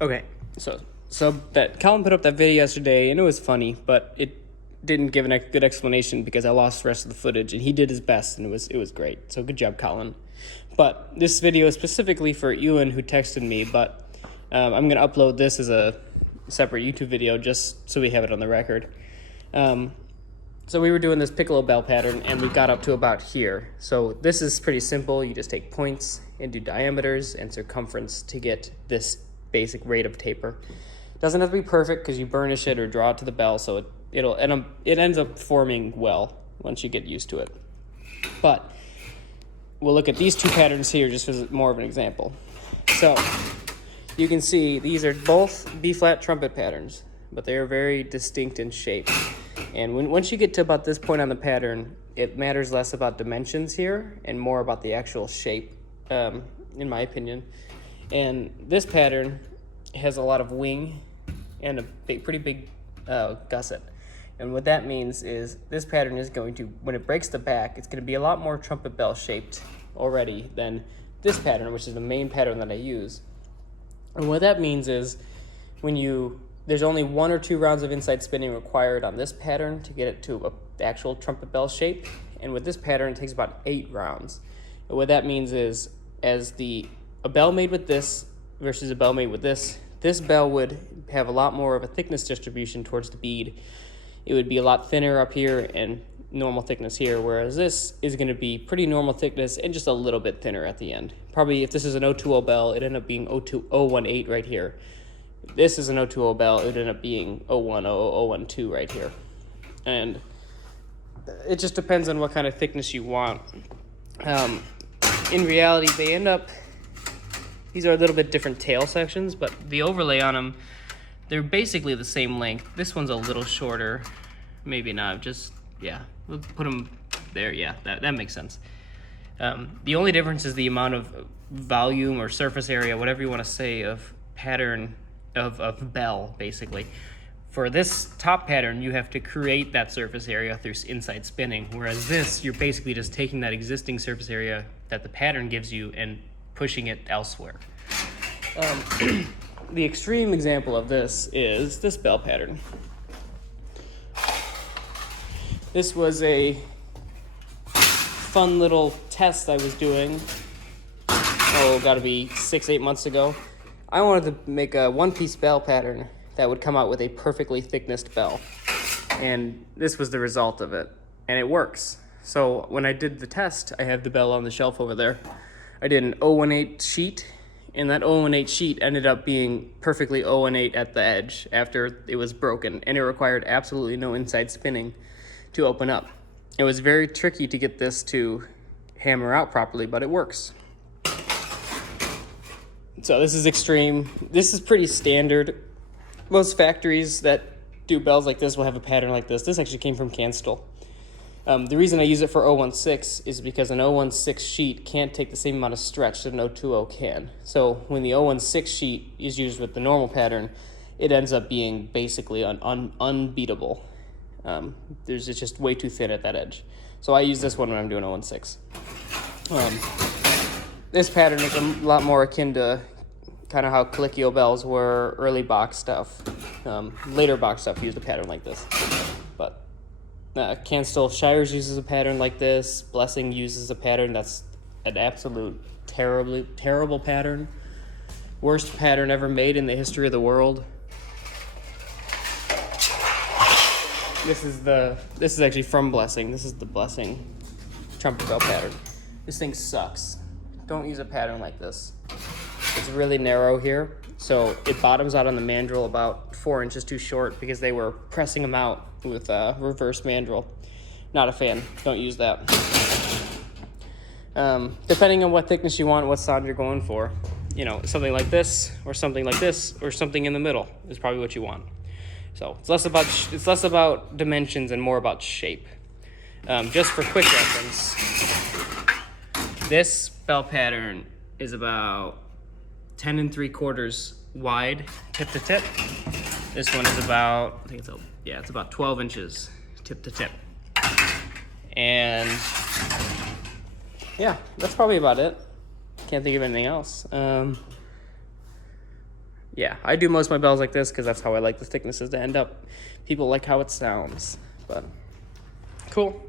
Okay, so that Colin put up that video yesterday, and it was funny, but it didn't give a good explanation because I lost the rest of the footage, and he did his best, and it was great. So good job, Colin. But this video is specifically for Ewan, who texted me, but I'm gonna upload this as a separate YouTube video just so we have it on the record. So we were doing this piccolo bell pattern, and we got up to about here. So this is pretty simple. You just take points and do diameters and circumference to get this basic rate of taper. Doesn't have to be perfect because you burnish it or draw it to the bell, so it ends up forming well once you get used to it. But we'll look at these two patterns here just as more of an example. So you can see these are both B-flat trumpet patterns, but they are very distinct in shape. And once you get to about this point on the pattern, it matters less about dimensions here and more about the actual shape, in my opinion. And this pattern has a lot of wing and a pretty big gusset. And what that means is this pattern is going to, when it breaks the back, it's going to be a lot more trumpet bell shaped already than this pattern, which is the main pattern that I use. And what that means is there's only 1 or 2 rounds of inside spinning required on this pattern to get it to the actual trumpet bell shape. And with this pattern, it takes about 8 rounds. And what that means is a bell made with this versus a bell made with this bell would have a lot more of a thickness distribution towards the bead. It would be a lot thinner up here and normal thickness here, whereas this is going to be pretty normal thickness and just a little bit thinner at the end. Probably if this is an 020 bell, it'd end up being 018 right here. If this is an 020 bell, it would end up being 010, 012 right here. And it just depends on what kind of thickness you want. In reality, these are a little bit different tail sections, but the overlay on them, they're basically the same length. This one's a little shorter. Maybe not, yeah. We'll put them there, yeah, that makes sense. The only difference is the amount of volume or surface area, whatever you want to say, of pattern of bell, basically. For this top pattern, you have to create that surface area through inside spinning, whereas this, you're basically just taking that existing surface area that the pattern gives you and pushing it elsewhere. The extreme example of this is this bell pattern. This was a fun little test I was doing, gotta be 6-8 months ago. I wanted to make a one-piece bell pattern that would come out with a perfectly thicknessed bell. And this was the result of it. And it works. So when I did the test, I have the bell on the shelf over there. I did an 018 sheet, and that 018 sheet ended up being perfectly 018 at the edge after it was broken, and it required absolutely no inside spinning to open up. It was very tricky to get this to hammer out properly, but it works. So this is extreme. This is pretty standard. Most factories that do bells like this will have a pattern like this. This actually came from Canstel. The reason I use it for 016 is because an 016 sheet can't take the same amount of stretch that an 020 can. So when the 016 sheet is used with the normal pattern, it ends up being basically unbeatable. It's just way too thin at that edge. So I use this one when I'm doing 016. This pattern is a lot more akin to kind of how Colicchio bells were, early Bach stuff. Later Bach stuff used a pattern like this. But Canstel Shires uses a pattern like this. Blessing uses a pattern that's an absolute terrible pattern. Worst pattern ever made in the history of the world. This is actually from Blessing. This is the Blessing trumpet bell pattern. This thing sucks. Don't use a pattern like this. It's really narrow here, so it bottoms out on the mandrel about 4 inches too short because they were pressing them out with a reverse mandrel. Not a fan. Don't use that. Depending on what thickness you want, what sound you're going for, something like this, or something like this, or something in the middle is probably what you want. So it's less about dimensions and more about shape. Just for quick reference, this bell pattern is about 10 3/4 wide, tip to tip. This one is about, it's about 12 inches tip to tip. And yeah, that's probably about it. Can't think of anything else. yeah, I do most of my bells like this because that's how I like the thicknesses to end up. People like how it sounds, but cool.